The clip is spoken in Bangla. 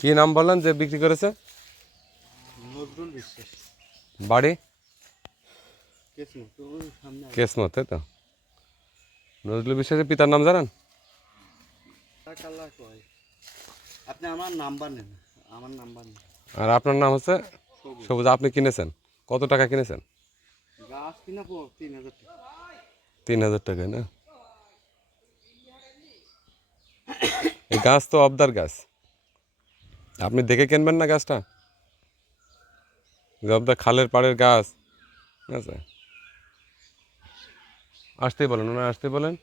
কি নাম বললেন যে বিক্রি করেছে? নজরুল বিশ্বাস। বাড়ি? কেসমত তাই তো? নজরুল বিশ্বাসের পিতার নাম জানেন? আপনি আমার নাম্বার নেন আমার নাম্বার নেন। আর আপনার নাম হচ্ছে? সবুজ। সবুজ আপনি কিনেছেন? কত টাকা কিনেছেন? গাছ কিনা তিন হাজার টাকা। তিন হাজার টাকায় না? এই গাছ তো অবদার গাছ। আপনি দেখে কিনবেন না গাছটা? জবদা খালের পাড়ের গাছ। ঠিক আছে? আসতেই বলেন ওনার আসতে বলেন।